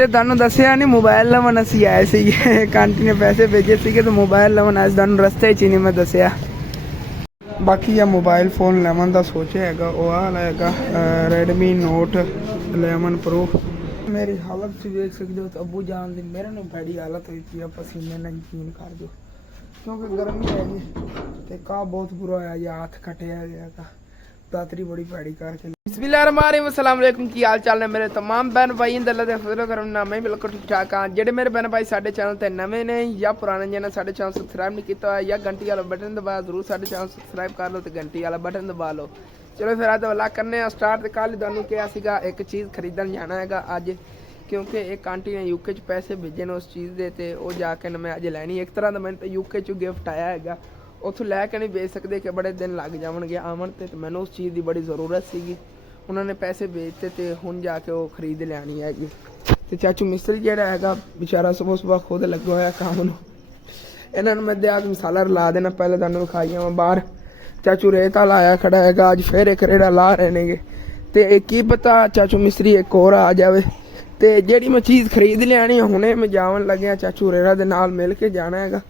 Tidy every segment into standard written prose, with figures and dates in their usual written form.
ਤੇ ਤੁਹਾਨੂੰ ਦੱਸਿਆ ਨਹੀਂ ਮੋਬਾਈਲ ਲਵਣ ਅਸੀਂ ਆਏ ਸੀਗੇ ਕਾਂਟੀ ਨੇ ਪੈਸੇ ਭੇਜੇ ਸੀਗੇ ਤੇ ਮੋਬਾਈਲ ਲਵਣ ਆਏ ਤੁਹਾਨੂੰ ਰਸਤੇ 'ਚ ਹੀ ਨਹੀਂ ਮੈਂ ਦੱਸਿਆ। ਬਾਕੀ ਇਹ ਮੋਬਾਈਲ ਫੋਨ ਲੈਣ ਦਾ ਸੋਚਿਆ ਹੈਗਾ ਉਹ ਵਾਲਾ ਹੈਗਾ ਰੈਡਮੀ ਨੋਟ 11 ਪ੍ਰੋ। ਮੇਰੀ ਹਾਲਤ ਤੁਸੀਂ ਵੇਖ ਸਕਦੇ ਹੋ ਤਾਂ ਅੱਬੂ ਜਾਨ ਦੀ ਮੇਰੇ ਨੂੰ ਬੜੀ ਹਾਲਤ ਹੋਈ ਪਈ ਆ ਪਸੀਨੇ ਨਾਲ ਯਕੀਨ ਕਰ ਦਿਓ ਕਿਉਂਕਿ ਗਰਮੀ ਹੈਗੀ ਤੇ ਕਾ ਬਹੁਤ ਬੁਰਾ ਹੋਇਆ ਜਾਂ ਹੱਥ ਖਟਿਆ ਗਿਆ ਕਾ दातरी बड़ी पैड़ी करके। बिस्मिल्लाहिर्रहमानिर्रहीम की हाल चाल ने मेरे तमाम बहन भाई अल्लाह दे फजल करम नाल मैं बिल्कुल ठीक ठाक हाँ। जेडे मेरे बहन भाई साडे चैनल ते नवे ने या पुराने जिन्हें साडे चैनल सबसक्राइब नहीं किया या घंटी वाला बटन दबा जरूर साडे चैनल सबसक्राइब कर लो तो घंटी वाला बटन दबा लो। चलो फिर अज वाला करने स्टार्ट। तो कल तुहानूं कहा सीगा एक चीज़ खरीदन जाना हैगा अज क्योंकि एक आंटी ने यूके च पैसे भेजे ने उस चीज़ दे ते वो जाके मैं अज लैनी एक तरह का मैंने तो यूके चों गिफ्ट आया हैगा ਉੱਥੋਂ ਲੈ ਕੇ ਨਹੀਂ ਵੇਚ ਸਕਦੇ ਕਿ ਬੜੇ ਦਿਨ ਲੱਗ ਜਾਣਗੇ ਆਉਣ ਤੇ ਮੈਨੂੰ ਉਸ ਚੀਜ਼ ਦੀ ਬੜੀ ਜ਼ਰੂਰਤ ਸੀਗੀ। ਉਹਨਾਂ ਨੇ ਪੈਸੇ ਵੇਚਤੇ ਤੇ ਹੁਣ ਜਾ ਕੇ ਉਹ ਖਰੀਦ ਲੈਣੀ ਹੈਗੀ। ਤੇ ਚਾਚੂ ਮਿਸਤਰੀ ਜਿਹੜਾ ਹੈਗਾ ਵਿਚਾਰਾ ਸਵੇਰ ਸਵੇਰ ਖੁਦ ਲੱਗਾ ਹੋਇਆ ਕੰਮ ਨੂੰ। ਇਹਨਾਂ ਨੂੰ ਮੈਂ ਦਿਆਗ ਮਸਾਲਾ ਲਾ ਦੇਣਾ ਪਹਿਲੇ ਤੁਹਾਨੂੰ ਵਿਖਾਈਆਂ ਮੈਂ ਬਾਹਰ ਚਾਚੂ ਰੇਤਾ ਲਾਇਆ ਖੜਾ ਹੈਗਾ ਅੱਜ ਫਿਰ ਇੱਕ ਰੇੜਾ ਲਾ ਰਹੇ ਨੇਗੇ ਤੇ ਇਹ ਕੀ ਪਤਾ ਚਾਚੂ ਮਿਸਤਰੀ ਇੱਕ ਹੋਰ ਆ ਜਾਵੇ ਤੇ ਜਿਹੜੀ ਮੈਂ ਚੀਜ਼ ਖਰੀਦ ਲਿਆਣੀ ਹੁਣੇ ਮੈਂ ਜਾਵਣ ਲੱਗਿਆ ਚਾਚੂ ਰੇੜਾ ਦੇ ਨਾਲ ਮਿਲ ਕੇ ਜਾਣਾ ਹੈਗਾ।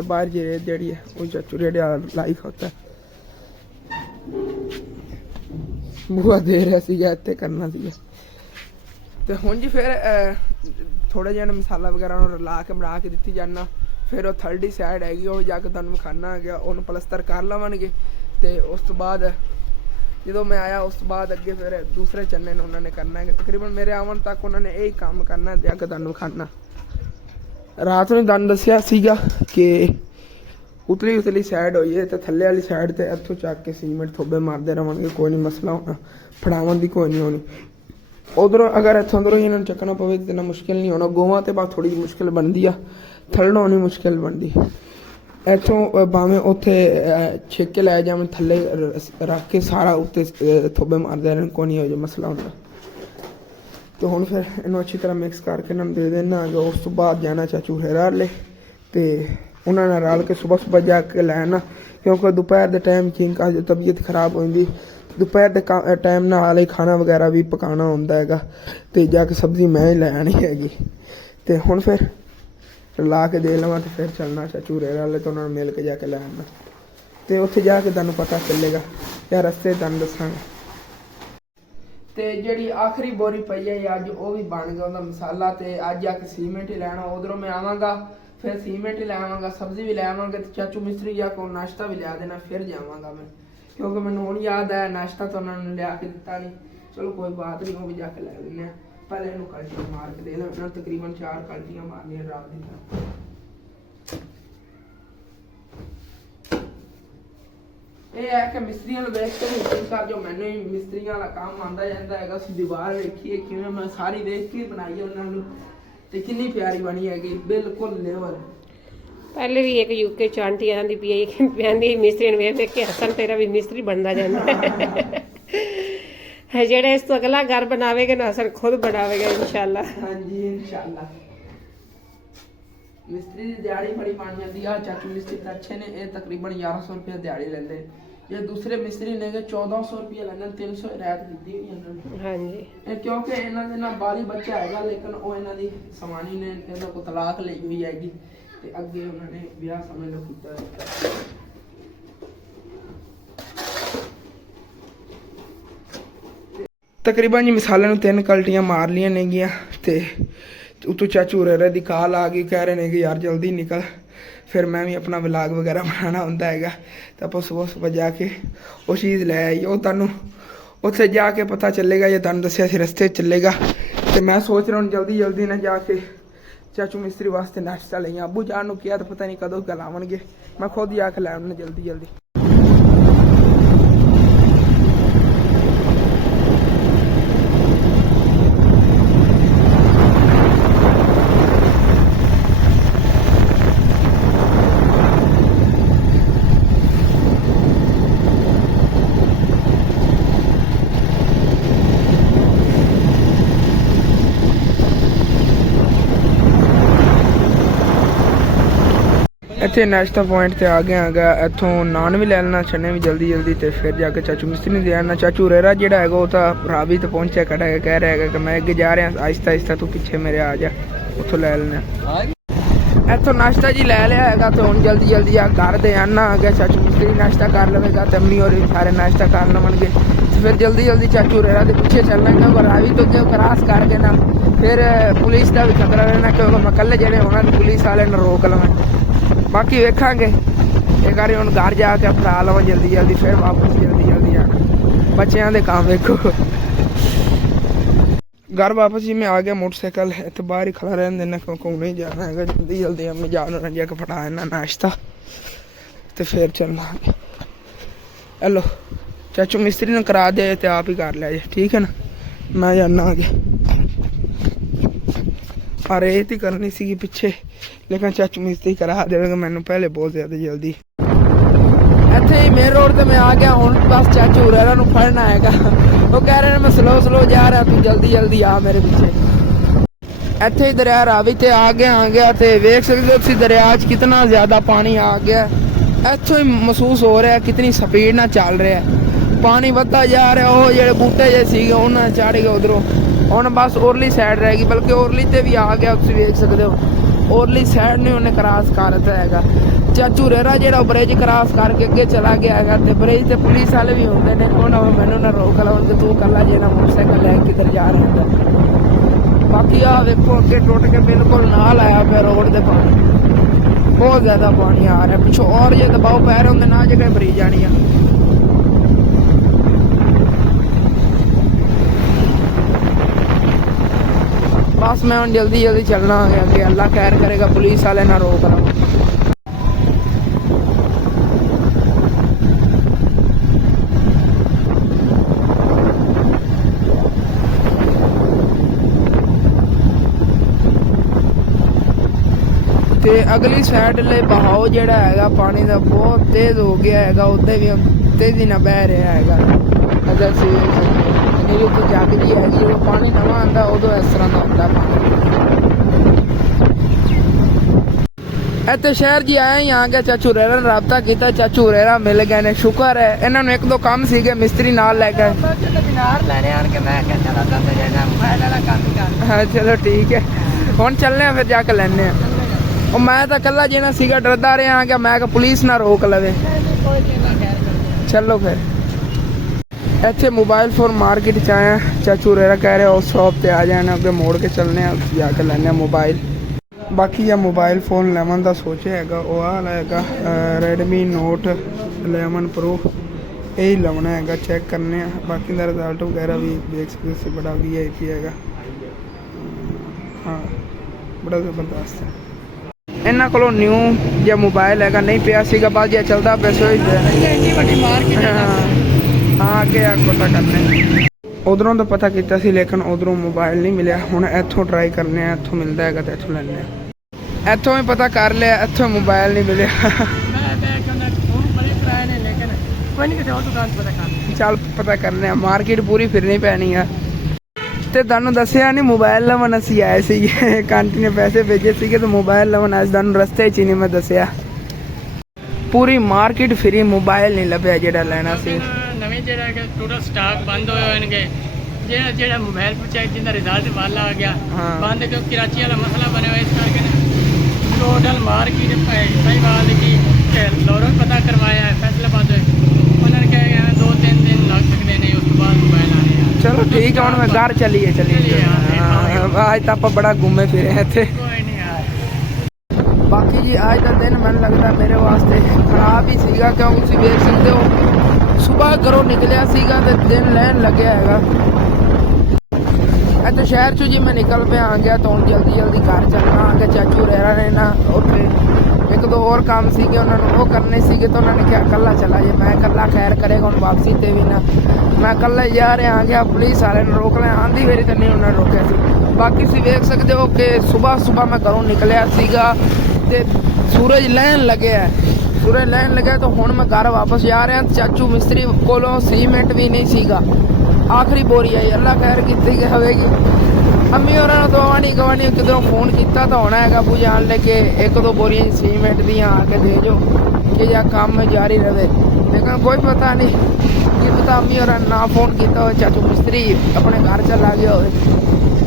बाहर जी रेत जी है वो चाचू रेड़े लाइक होता है बुआ दे रहा सीगा इत्थे करना सीगा ते हुण जी फिर थोड़ा जिहा मसाला वगैरह रला के बना के दित्ती जाना। फिर वो थर्डी साइड हैगी वो जाके तुहानूं विखाना गया उन्होंने प्लस्तर कर लवांगे ते उस तो बाद जो मैं आया उस तो बाद अगे फिर दूसरे चन्ने उन्होंने करना है तकरीबन मेरे आवन तक उन्होंने यही काम करना है जाके तुहानूं विखाना। रात में तुहानूं दस्सिया सीगा कि उतली उतली साइड होई है तो थल्ले वाली साइड ते इत्थों चक के सीमेंट थोबे मारते रहांगे कोई नहीं मसला होना फड़ावन की कोई नहीं होनी। उधरों अगर इत्थों उधरों इन्होंने चकना पवे तो इतना मुश्किल नहीं होना। गोवां ते बाद थोड़ी मुश्किल बनती है थल्लों नहीं मुश्किल बनती। इत्थों भावें उत्थे छेके लै जावन थल्ले रख के सारा उत्ते थोबे मारते रहन कोई नहीं हो जाए मसला होता। तो हुण फिर इन्हूं अच्छी तरह मिक्स करके इन्होंने दे देना है। उस तो बाद जाना चाचू हेरा ले तो उन्होंने रल के सुबह सुबह जाके लैना क्योंकि दोपहर के टाइम किंका तबीयत खराब हो जाती दोपहर के टाइम नाल खाना वगैरह भी पकाना होंदा हैगा तो जाके सब्जी मैं ही लै आनी हैगी। तो हुण फिर ला के दे लवां तो फिर चलना चाचू हेरा ले तो उन्होंने मिल के जाके लै आना तो उत्थे जाके तुहानूं पता चलेगा या रस्ते तुहानूं दस्सांगा। तो जी आखिरी बोरी पई है अज वो भी बन गया उहदा मसाला तो अज जाके सीमेंट ही लैना उधरों मैं आवांगा फिर सीमेंट ही लै आवांगा सब्जी भी लै आवांगे तो चाचू मिस्त्री जाके नाश्ता भी लिया देना फिर जावांगा मैं क्योंकि मैनूं हुण याद आया नाश्ता तो उन्होंने लिया के दिता नहीं। चलो कोई बात नहीं वो भी जाके लै लैंदे पहले इन्हूं कल्टियां मार के दे देना तकरीबन 4 कल्टियां मारनियां रात दी। ये है कि मिस्त्रियों को देख के यकीन कर जो मैंने मिस्त्रियों वाला काम आंदा जांदा है उस दीवार वेखी है किवें मैं सारी देख के बनाई है उन्होंने ते कितनी प्यारी बनी हैगी बिल्कुल लेवल। पहले भी एक यूके च आंटी आंदी पी आंदी मिस्त्री ने वेख के हसन तेरा भी मिस्त्री बनदा जांदा है जेड़े इस तो अगला घर बनावेगा ना हसन खुद बनावेगा इंशाल्लाह। हां जी इंशाल्लाह मिस्त्री की दिहाड़ी बड़ी बन जाती है। चाचू मिस्त्री अच्छे ने ये तकरीबन 1100 रुपये दिहाड़ी लेंदे ये दूसरे मिस्त्री ने 1400 रुपये लेंदे 300 रियायत दी हुई इन्होंने। हाँ जी क्योंकि इन्हों के ना बाली बच्चा है लेकिन वो इन्हों की समानी ने इन्हों को तलाक ली हुई हैगी तो अगे उन्होंने ब्याह समझ लो किया। तकरीबन जी मिसाले 3 कल्टियां मार लिया नेगियां ते उतों चाचू रेरे दी कॉल आ गई कह रहे हैं कि यार जल्दी निकल फिर मैं भी अपना व्लॉग वगैरह बनाना होंदा हैगा तो आप सुबह सुबह जाके वो चीज़ लै आई वो तुहानूं उत्थे जाके पता चलेगा ये तुहानूं दस्सिया सी रस्ते चलेगा। तो मैं सोच रहा हूँ जल्दी जल्दी ना जाके चाचू मिस्त्री वास्ते नाश्ता लें अबू जान किया तो पता नहीं कदों गल आवणगे मैं खुद जाके लै आना जल्दी जल्दी। ਇੱਥੇ ਨਾਸ਼ਤਾ ਪੁਆਇੰਟ ਤੇ ਆ ਗਿਆ ਹੈਗਾ। ਇੱਥੋਂ ਨਾਨ ਵੀ ਲੈ ਲੈਣਾ, ਛੰਨੇ ਵੀ ਜਲਦੀ ਤੇ ਫਿਰ ਜਾ ਕੇ ਚਾਚੂ ਮਿਸਤਰੀ ਨੂੰ ਦੇ ਆਣਾ। ਚਾਚੂ ਰੇਰਾ ਜਿਹੜਾ ਹੈਗਾ ਉਹ ਤਾਂ ਰਾਵੀ ਤੇ ਪਹੁੰਚਿਆ ਖੜਾ ਹੈਗਾ, ਕਹਿ ਰਿਹਾ ਹੈਗਾ ਕਿ ਮੈਂ ਅੱਗੇ ਜਾ ਰਿਹਾ, ਆਹਿਸਤਾ ਆਹਿਸਤਾ ਤੂੰ ਪਿੱਛੇ ਮੇਰੇ ਆ ਜਾ, ਉੱਥੋਂ ਲੈ ਲੈਣਾ। ਇੱਥੋਂ ਨਾਸ਼ਤਾ ਜੀ ਲੈ ਲਿਆ ਹੈਗਾ ਤੇ ਹੁਣ ਜਲਦੀ ਆ ਘਰ ਦੇ ਆਣਾ ਆ ਗਿਆ। ਚਾਚੂ ਮਿਸਤਰੀ ਨਾਸ਼ਤਾ ਕਰ ਲਵੇਗਾ ਤੇ ਅੰਮੀ ਹੋਰ ਵੀ ਸਾਰੇ ਨਾਸ਼ਤਾ ਕਰ ਲਵਣਗੇ ਤੇ ਫਿਰ ਜਲਦੀ ਚਾਚੂ ਰੇਰਾ ਦੇ ਪਿੱਛੇ ਚੱਲਣਾ, ਕਿਉਂਕਿ ਰਾਵੀ ਤੋਂ ਅੱਗੇ ਕਰਾਸ ਕਰਕੇ ਨਾ ਫਿਰ ਪੁਲਿਸ ਦਾ ਵੀ ਖਤਰਾ ਰਹਿਣਾ, ਕਿਉਂਕਿ ਮੈਂ ਇਕੱਲੇ ਜਿਹੜੇ ਹੋਣਾ ਤੇ ਪੁਲਿਸ ਵਾਲੇ ਨੂੰ ਰੋਕ ਲਵਾਂ। ਬਾਕੀ ਵੇਖਾਂਗੇ ਇਹ ਕਰੀ ਹੁਣ ਘਰ ਜਾ ਕੇ ਫੜਾ ਲਵਾਂ ਜਲਦੀ ਫਿਰ ਵਾਪਸ ਜਲਦੀ ਆਣਾ। ਬੱਚਿਆਂ ਦੇ ਕੰਮ ਵੇਖੋ। घर वापस ही मैं आ गया, मोटरसाइकिल इतने बाहर ही खड़ा रहने देना क्योंकि नहीं जाना है। जल्दी अम्मी जान जाके फटाया ना नाश्ता तो फिर चलना आगे। हेलो चाचू मिस्त्री ने करा दिया तो आप ही कर लिया जी, ठीक है ना। मैं जाना आगे। अरे ये तो करनी सी पिछे, लेकिन चाचू मिस्त्री करा देगा मैनू पहले बहुत ज़्यादा जल्दी। ਇੱਥੇ ਹੀ ਮੇਨ ਰੋਡ ਤੇ ਮੈਂ ਆ ਗਿਆ, ਹੁਣ ਬਸ ਚਾਚੂ ਰੇਰਾ ਨੂੰ ਫੜਨਾ ਹੈਗਾ। ਉਹ ਕਹਿ ਰਹੇ ਨੇ ਮੈਂ ਸਲੋ ਜਾ ਰਿਹਾ, ਤੂੰ ਜਲਦੀ ਆ ਮੇਰੇ ਪਿੱਛੇ। ਇੱਥੇ ਹੀ ਦਰਿਆ ਰਾਵੀ ਤੇ ਆ ਗਿਆ ਤੇ ਵੇਖ ਸਕਦੇ ਹੋ ਤੁਸੀਂ ਦਰਿਆ 'ਚ ਕਿੰਨਾ ਜ਼ਿਆਦਾ ਪਾਣੀ ਆ ਗਿਆ। ਇੱਥੋਂ ਹੀ ਮਹਿਸੂਸ ਹੋ ਰਿਹਾ ਕਿਤਨੀ ਸਪੀਡ ਨਾਲ ਚੱਲ ਰਿਹਾ, ਪਾਣੀ ਵੱਧਦਾ ਜਾ ਰਿਹਾ। ਉਹ ਜਿਹੜੇ ਬੂਟੇ ਜੇ ਸੀਗੇ ਉਹਨਾਂ ਚੜ ਗਏ ਉਧਰੋਂ, ਹੁਣ ਬਸ ਉਰਲੀ ਸਾਈਡ ਰਹਿ ਗਈ, ਬਲਕਿ ਉਰਲੀ ਤੇ ਵੀ ਆ ਗਿਆ, ਤੁਸੀਂ ਵੇਖ ਸਕਦੇ ਹੋ। ਉਰਲੀ ਸਾਈਡ ਨੂੰ ਉਹਨੇ ਕ੍ਰਾਸ ਕਰ ਦਿੱਤਾ ਹੈਗਾ। ਚਾਚੂ ਰੇਰਾ ਜਿਹੜਾ ਬ੍ਰਿਜ ਕ੍ਰਾਸ ਕਰਕੇ ਅੱਗੇ ਚਲਾ ਗਿਆ ਹੈਗਾ ਤੇ ਬ੍ਰਿਜ ਤੇ ਪੁਲਿਸ ਵਾਲੇ ਵੀ ਹੁੰਦੇ ਨੇ, ਉਹਨਾਂ ਮੈਨੂੰ ਨਾ ਰੋਕ ਲਾਉਣ ਕਿ ਤੂੰ ਇਕੱਲਾ ਜਿਹੜਾ ਮੋਟਰਸਾਈਕਲ ਲੈ ਕੇ ਕਿੱਧਰ ਜਾ ਰਿਹਾ ਹੁੰਦਾ। ਬਾਕੀ ਆ ਵੇਖੋ ਅੱਗੇ ਟੁੱਟ ਕੇ ਬਿਲਕੁਲ ਨਾਲ ਆਇਆ ਪਿਆ ਰੋਡ ਦੇ ਪਾਣੀ, ਬਹੁਤ ਜ਼ਿਆਦਾ ਪਾਣੀ ਆ ਰਿਹਾ ਪਿੱਛੋਂ। ਔਰ ਜੇ ਦਬਾਅ ਪੈ ਰਹੇ ਹੁੰਦੇ ਨਾ ਜਿਹੜੇ ਭਰੀ ਜਾਣੀ ਆ। बस मैं हम जल्दी चलना है अगे, अल्लाह खैर करेगा, पुलिस वाले ना रोक रहा। ते अगली साइड ले बहाव जेड़ा हैगा पानी का बहुत तेज हो गया हैगा, उधर भी तेजी ना बह रहा हैगा। अगर नीली तो जग जी हैगी, जो पानी नवा आंदा उदों इस तरह का होंदा पानी। इत्थे शहर जी आए ही आ गया, चाचू रेरा ने राबता किया, चाचू रेरा मिल गए ने, शुक्र है। इन्होंने एक दो काम सीगे मिस्त्री नाल लै गए। हाँ चलो ठीक है, हुण चलने फिर जाके लैने। और मैं तो कल्ला जिना सीगा डरदा रहा कि मैं पुलिस ना रोक लवे। चलो फिर ਇੱਥੇ मोबाइल फोन मार्केट च आया, चाचू रेरा कह रहे उस शॉप पे आ जाना, अगे मोड़ के चलने जाके लैने मोबाइल। बाकी या मोबाइल फोन लेवन का सोचे हैगा, वो वाला हैगा रेडमी नोट 11 प्रो, यही लवना हैगा, चेक करने। बाकी का रिजल्ट वगैरह भी देख सकते, बड़ा VIP हैगा। हाँ बड़ा ज़बरदस्त है। इन्हों को न्यू जो मोबाइल हैगा नहीं पिया सीगा, बाद जो चलता पिया हाँ अगे पता करने। उधरों तो पता किया सी, लेकिन उधरों मोबाइल नहीं मिले। हुण इत्थों ट्राई करने, इत्थों मिलता है तो इत्थों लैने। इत्थों भी पता कर लिया, इत्थों मोबाइल नहीं मिले। चल पता करने, मार्केट पूरी फिरनी पैनी है। तो तुहानूं दस्सिया नहीं मोबाइल लवन असीं आए सीगे, आंटी ने पैसे भेजे सीगे तो मोबाइल लवन आए, तुहानूं रस्ते च ही नहीं मैं दस्सिया। पूरी मार्केट फिरी, मोबाइल नहीं लभ्या जेड़ा लेना सी। नवे जेड़ा टोटल स्टॉक बंद होए होणगे, जेड़ा जेड़ा मोबाइल पंचायत जिंदा रिजल्ट वाला आ गया बंद, क्योंकि कराची वाला मसला बने हुआ, इस करके टोटल मार्केट सही बात की दौरों पता करवाया है, फैसलाबाद उन्होंने कहा 2-3 दिन लग सकते हैं, उस बाद मोबाइल आने। चलो ठीक है, हम घर चलिए आज तो आप बड़ा घूमे फिरे हैं इत्थे। बाकी जी आज का दिन मैंने लगता मेरे वास्ते खराब ही सीगा, क्योंकि तुसीं देख सकते हो सुबह घरों निकलिया सीगा ते दिन लैन लग्या हैगा। इत्थे शहर चो जी मैं निकल पे आ गया, तो हुण जल्दी घर चलना आ गया। चाचू रेरा ने ना उत्थे एक दो और काम सीगे, उन्होंने वो करने सीगे, तो उन्होंने क्या कल्ला चला जे, मैं कल्ला खैर करेगा हुण वापसी ते भी ना, मैं कल्ला ही जा रहा आ गया। पुलिस वाले ने रोक लिया, आंधी वेरी तो नहीं उन्होंने रोकया सी। बाकी तुसीं देख सकते हो कि सुबह मैं घरों निकलिया सीगा ते सूरज लैन लगे है, सूरज लैन लगे, तो हुण मैं घर वापस जा रहा। चाचू मिस्त्री कोलों सीमेंट भी नहीं सीगा, आखिरी बोरी आई, अल्लाह खैर की होगी। ਅੰਮੀ ਹੋਰਾਂ ਨੂੰ ਦਵਾਣੀ ਗਵਾਣੀ ਕਿਦੋਂ ਫੋਨ ਕੀਤਾ ਤਾਂ ਹੋਣਾ ਹੈਗਾ ਬੂ ਜਾਣ ਲੈ ਕੇ 1-2 ਬੋਰੀਆਂ ਸੀਮੈਂਟ ਦੀਆਂ ਆ ਕੇ ਦੇ ਜੋ ਕਿ ਜਾਂ ਕੰਮ ਜਾਰੀ ਰਵੇ ਲੇਕਿਨ ਕੋਈ ਪਤਾ ਨਹੀਂ ਕੀ ਪਤਾ ਅੰਮੀ ਹੋਰਾਂ ਨਾ ਫੋਨ ਕੀਤਾ ਹੋਵੇ ਚਾਚੂ ਮਿਸਤਰੀ ਆਪਣੇ ਘਰ ਚਲਾ ਗਿਆ ਹੋਵੇ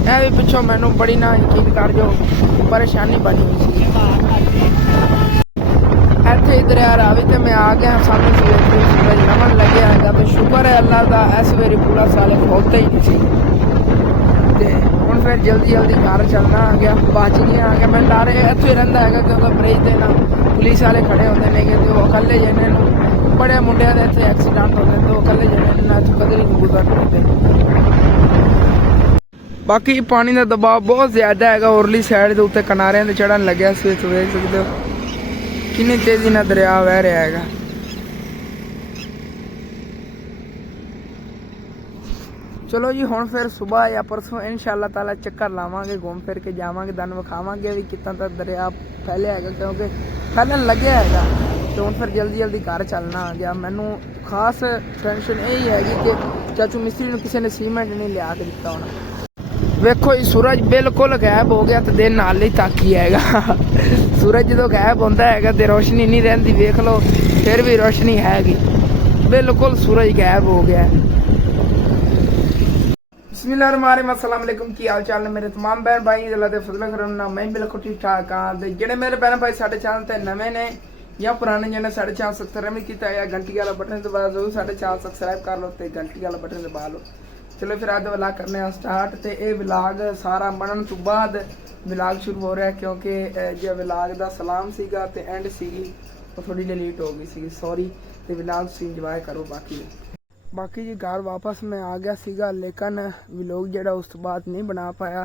ਇਹ ਵੀ ਪਿੱਛੋਂ ਮੈਨੂੰ ਬੜੀ ਨਾ ਯਕੀਨ ਕਰ ਜੋ ਪਰੇਸ਼ਾਨੀ ਬਣੀ ਹੋਈ ਸੀ ਇੱਥੇ ਇਧਰ ਯਾਰ ਆਵੇ ਤੇ ਮੈਂ ਆ ਗਿਆ ਸਾਹਮਣੇ ਸੂਰਜ ਨਮਨ ਲੱਗਿਆ ਹੈਗਾ ਤੇ ਸ਼ੁਕਰ ਹੈ ਅੱਲਾ ਦਾ ਇਸ ਵੇਲੇ ਪੂਰਾ ਸਾਲ ਖੋਲਤਾ ਹੀ ਨਹੀਂ ਸੀ ਤੇ ਹੁਣ ਫਿਰ ਜਲਦੀ ਘਰ ਚੱਲਣਾ ਆ ਗਿਆ ਬਚ ਗਿਆ ਆ ਗਿਆ ਮੈਂ ਡਰ ਇੱਥੇ ਰਹਿੰਦਾ ਹੈਗਾ ਕਿਉਂਕਿ ਬ੍ਰਿਜ ਤੇ ਨਾ ਪੁਲਿਸ ਵਾਲੇ ਖੜੇ ਹੁੰਦੇ ਨੇਗੇ ਤੇ ਉਹ ਇਕੱਲੇ ਜਣੇ ਨੂੰ ਬੜੇ ਮੁੰਡਿਆਂ ਦੇ ਇੱਥੇ ਐਕਸੀਡੈਂਟ ਹੁੰਦੇ ਤੇ ਉਹ ਇਕੱਲੇ ਜਣੇ ਨਾਲ ਕਦੇ ਨਹੀਂ ਗੁਜ਼ਰਦੇ ਬਾਕੀ ਪਾਣੀ ਦਾ ਦਬਾਅ ਬਹੁਤ ਜ਼ਿਆਦਾ ਹੈਗਾ ਉਰਲੀ ਸਾਈਡ ਦੇ ਉੱਤੇ ਕਿਨਾਰਿਆਂ ਤੇ ਚੜਨ ਲੱਗਿਆ ਸੀ ਤੁਸੀਂ ਵੇਖ ਸਕਦੇ ਹੋ ਕਿੰਨੀ ਤੇਜ਼ੀ ਨਾਲ ਦਰਿਆ ਵਹਿ ਰਿਹਾ ਹੈਗਾ ਚਲੋ ਜੀ ਹੁਣ ਫਿਰ ਸਵੇਰ ਜਾਂ ਪਰਸੋਂ ਇਨਸ਼ਾਅੱਲਾ ਤਾਲਾ ਚੱਕਰ ਲਾਵਾਂਗੇ ਘੁੰਮ ਫਿਰ ਕੇ ਜਾਵਾਂਗੇ ਦਨ ਵਿਖਾਵਾਂਗੇ ਵੀ ਕਿੱਦਾਂ ਦਾ ਦਰਿਆ ਫੈਲਿਆ ਹੈਗਾ ਕਿਉਂਕਿ ਫੈਲਣ ਲੱਗਿਆ ਹੈਗਾ ਤੇ ਹੁਣ ਫਿਰ ਜਲਦੀ ਘਰ ਚੱਲਣਾ ਆ ਗਿਆ ਮੈਨੂੰ ਖਾਸ ਟੈਨਸ਼ਨ ਇਹ ਹੀ ਹੈਗੀ ਕਿ ਚਾਚੂ ਮਿਸਤਰੀ ਨੂੰ ਕਿਸੇ ਨੇ ਸੀਮੈਂਟ ਨਹੀਂ ਲਿਆ ਕੇ ਦਿੱਤਾ ਹੋਣਾ ਵੇਖੋ ਜੀ ਸੂਰਜ ਬਿਲਕੁਲ ਗਾਇਬ ਹੋ ਗਿਆ ਤੇ ਦਿਨ ਨਾਲ ਹੀ ਤਾਕੀ ਹੈਗਾ ਸੂਰਜ ਜਦੋਂ ਗਾਇਬ ਹੁੰਦਾ ਹੈਗਾ ਤੇ ਰੋਸ਼ਨੀ ਨਹੀਂ ਰਹਿੰਦੀ ਵੇਖ ਲਓ ਫਿਰ ਵੀ ਰੋਸ਼ਨੀ ਹੈਗੀ ਬਿਲਕੁਲ ਸੂਰਜ ਗਾਇਬ ਹੋ ਗਿਆ ਬਿਸਮਿल्लाहिर्रहमानिर्रहीम अस्सलाम वालेकुम की हाल चाल ने मेरे तमाम बहन भाई अल्लाह दे फजल करम ना मैं बिल्कुल ठीक ठाक हाँ ते जेडे मेरे बहन भाई साडे चैनल ते नवे ने या पुराने जिन्हें साडे चैनल सब्सक्राइब नहीं किया या घंटी वाला बटन दबा दो साडे चैनल सब्सक्राइब कर लो ते घंटी वाला बटन दबा लो चलो फिर आज व्लॉग करने स्टार्ट ते ये व्लॉग सारा बनन तो बाद व्लॉग शुरू हो रहा है क्योंकि जो व्लॉग दा सलाम सीगा ते एंड सीगी वो थोड़ी डिलीट हो गई सी सॉरी ते व्लॉग सी इंजॉय करो बाकी जी घर वापस मैं आ गया सीगा लेकिन व्लॉग जेड़ा उस तो बाद नहीं बना पाया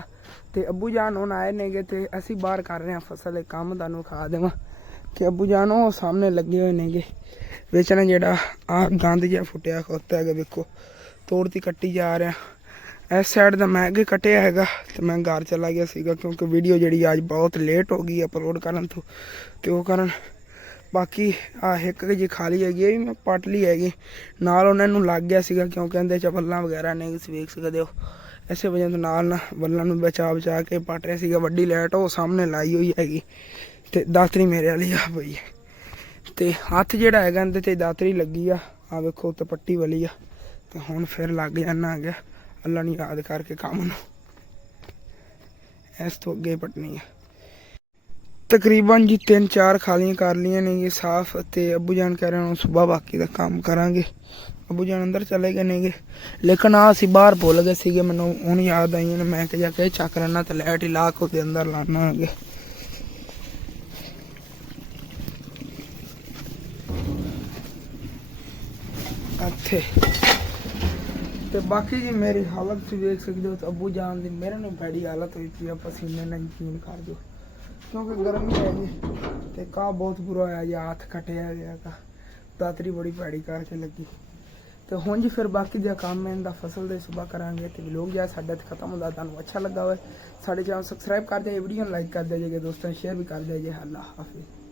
ते अब्बू जान हुण आए नेगे ते असी बाहर कर रहे हैं फसल एक काम तुहानूं खा देवां कि अब्बू जान वो सामने लगे हुए नेगे बेचना जेड़ा आ गंद जिहा फुटिया खोता है देखो तोड़ती कट्टी जा रहा इस साइड का मैं अगे कटिया है तो मैं घर चला गया सीगा क्योंकि वीडियो जी अज बहुत लेट हो गई अपलोड करन तो वो कारण बाकी आ एक जी खाली हैगी मैं पट ली हैगी नाल उन्होंने लग गया सीगा क्योंकि कहते चपल्ला वगैरह नहीं वेख सकते हो इस वजह तो नाल ना बल्लों बचा के पट रहा सीगा वड्डी लाइट वो सामने लाई हुई हैगी ते दातरी मेरे वाली आ पई है ते हथ जिहड़ा हैगा इहदे ते दातरी लगी आ वेखो उत्ते पट्टी वाली आ तो हुण फिर लग जाना आ गया अल्लाह ने याद करके काम नूं इस तो अगे पटनी है तकरीबन जी 3-4 खालियां कर लिया ने ये साफ ते अब्बू जान कह रहे हैं सुबह बाकी का काम करांगे अब्बू जान अंदर चले गए नेगे लेकिन असी बाहर भुल गए सीगे मैनूं हुण याद आई ने मैं कह जाके चक लेना तो लाइट ही ला के अंदर लाना है इत्थे ते बाकी जी मेरी हालत तुसीं देख सकते हो तो अब्बू जान दी मेरे नाल बड़ी हालत हुई पई पसीने नाल यकीन कर दो क्योंकि गर्मी हैगी तो घाह बहुत बुरा होया या हाथ कटिया गया दातरी बड़ी भैड़ी करके लगी तो हुण जी फिर बाकी जो काम है इनका फसल दे सुबह करांगे तो व्लॉग जो साडा खत्म होंदा तुहानूं अच्छा लगा होवे साडे चैनल सब्सक्राइब कर दिया वीडियो लाइक कर दिया दोस्तों शेयर भी कर दिया अल्लाह हाफिज़।